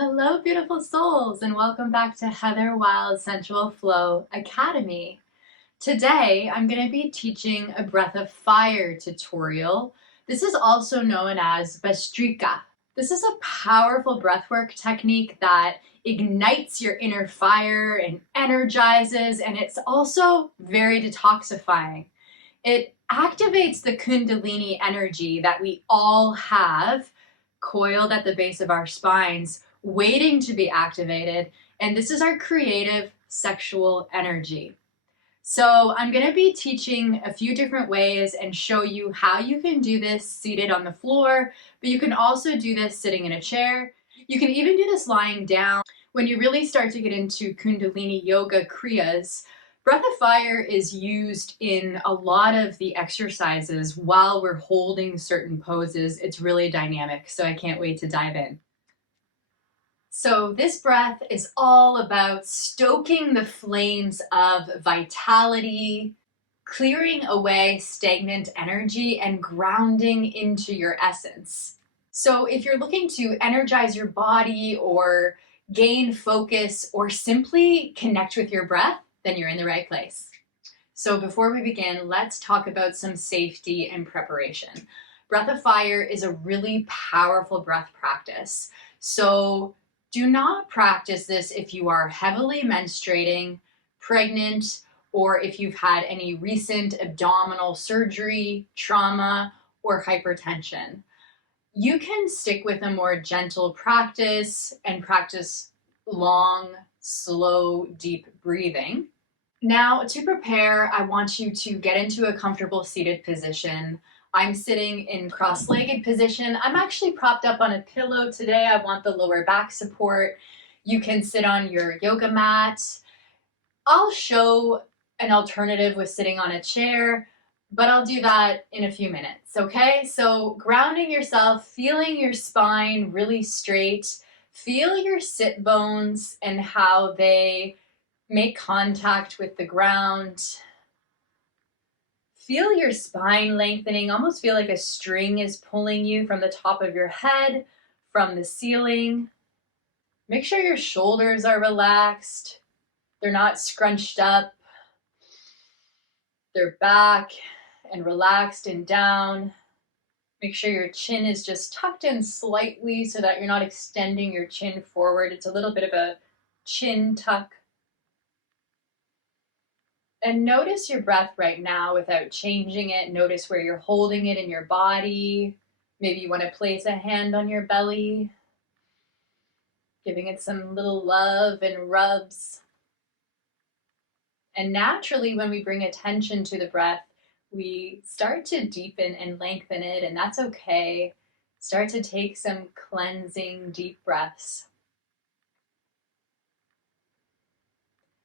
Hello, beautiful souls, and welcome back to Heather Wild's Sensual Flow Academy. Today, I'm going to be teaching a breath of fire tutorial. This is also known as Bhastrika. This is a powerful breathwork technique that ignites your inner fire and energizes, and it's also very detoxifying. It activates the Kundalini energy that we all have coiled at the base of our spines, waiting to be activated. And this is our creative sexual energy. So I'm going to be teaching a few different ways and show you how you can do this seated on the floor, but you can also do this sitting in a chair. You can even do this lying down. When you really start to get into Kundalini yoga kriyas, breath of fire is used in a lot of the exercises while we're holding certain poses. It's really dynamic, so I can't wait to dive in. So this breath is all about stoking the flames of vitality, clearing away stagnant energy, and grounding into your essence. So if you're looking to energize your body or gain focus or simply connect with your breath, then you're in the right place. So before we begin, let's talk about some safety and preparation. Breath of fire is a really powerful breath practice. So do not practice this if you are heavily menstruating, pregnant, or if you've had any recent abdominal surgery, trauma, or hypertension. You can stick with a more gentle practice and practice long, slow, deep breathing. Now, to prepare, I want you to get into a comfortable seated position. I'm sitting in cross-legged position. I'm actually propped up on a pillow today. I want the lower back support. You can sit on your yoga mat. I'll show an alternative with sitting on a chair, but I'll do that in a few minutes, okay? So grounding yourself, feeling your spine really straight. Feel your sit bones and how they make contact with the ground. Feel your spine lengthening, almost feel like a string is pulling you from the top of your head, from the ceiling. Make sure your shoulders are relaxed. They're not scrunched up. They're back and relaxed and down. Make sure your chin is just tucked in slightly so that you're not extending your chin forward. It's a little bit of a chin tuck. And notice your breath right now without changing it. Notice where you're holding it in your body. Maybe you want to place a hand on your belly, giving it some little love and rubs. And naturally, when we bring attention to the breath, we start to deepen and lengthen it, and that's okay. Start to take some cleansing deep breaths.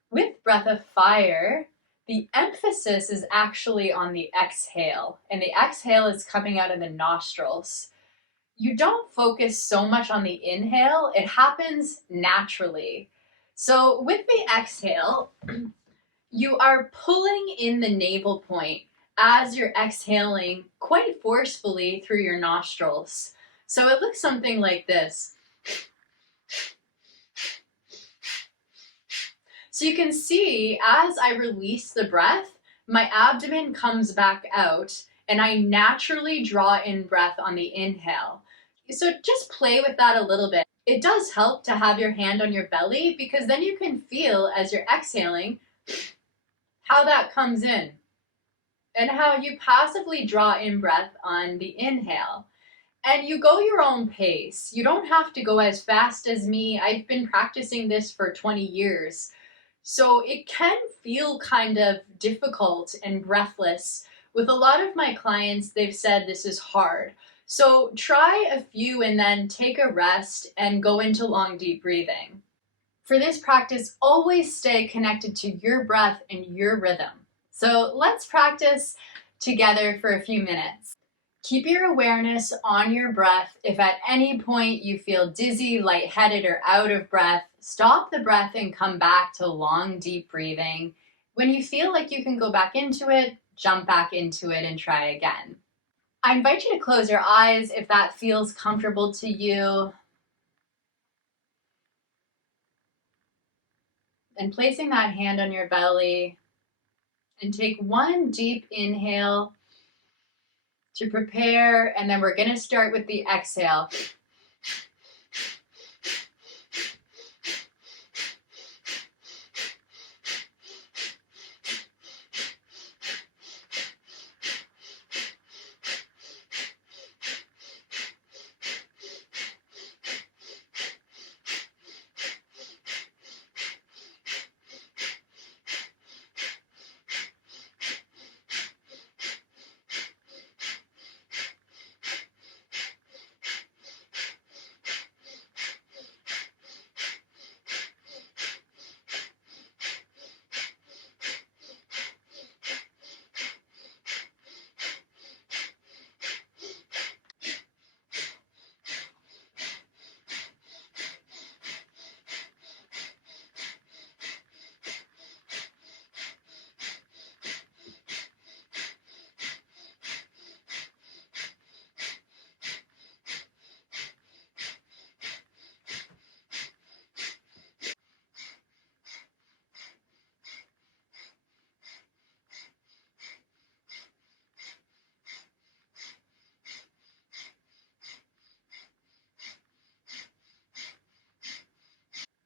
With breath of fire, the emphasis is actually on the exhale, and the exhale is coming out of the nostrils. You don't focus so much on the inhale, it happens naturally. So with the exhale, you are pulling in the navel point as you're exhaling quite forcefully through your nostrils. So it looks something like this. So you can see as I release the breath, my abdomen comes back out and I naturally draw in breath on the inhale. So just play with that a little bit. It does help to have your hand on your belly because then you can feel as you're exhaling how that comes in and how you passively draw in breath on the inhale. And you go your own pace. You don't have to go as fast as me. I've been practicing this for 20 years. So it can feel kind of difficult and breathless. With a lot of my clients, they've said this is hard. So try a few and then take a rest and go into long, deep breathing. For this practice, always stay connected to your breath and your rhythm. So let's practice together for a few minutes. Keep your awareness on your breath. If at any point you feel dizzy, lightheaded, or out of breath, stop the breath and come back to long, deep breathing. When you feel like you can go back into it, jump back into it and try again. I invite you to close your eyes if that feels comfortable to you. and placing that hand on your belly, and take one deep inhale to prepare, and then we're going to start with the exhale.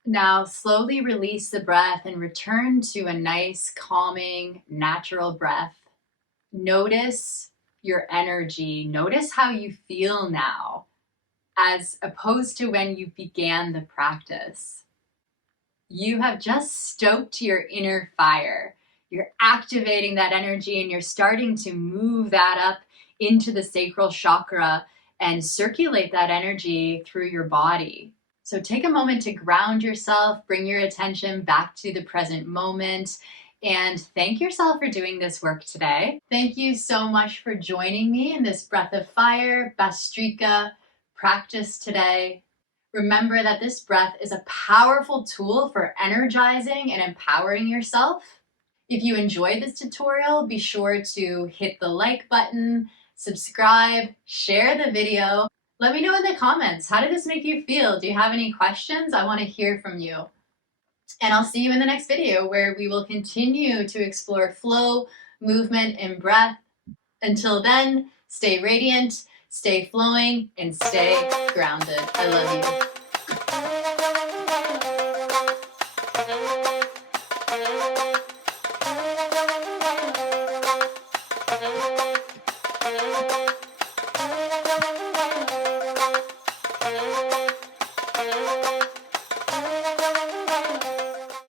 Now slowly release the breath and return to a nice, calming, natural breath. Notice your energy. Notice how you feel now, as opposed to when you began the practice. You have just stoked your inner fire. You're activating that energy and you're starting to move that up into the sacral chakra and circulate that energy through your body. So take a moment to ground yourself, bring your attention back to the present moment, and thank yourself for doing this work today. Thank you so much for joining me in this Breath of Fire, Bhastrika practice today. Remember that this breath is a powerful tool for energizing and empowering yourself. If you enjoyed this tutorial, be sure to hit the like button, subscribe, share the video. Let me know in the comments, how did this make you feel? Do you have any questions? I want to hear from you. And I'll see you in the next video where we will continue to explore flow, movement, and breath. Until then, stay radiant, stay flowing, and stay grounded. I love you.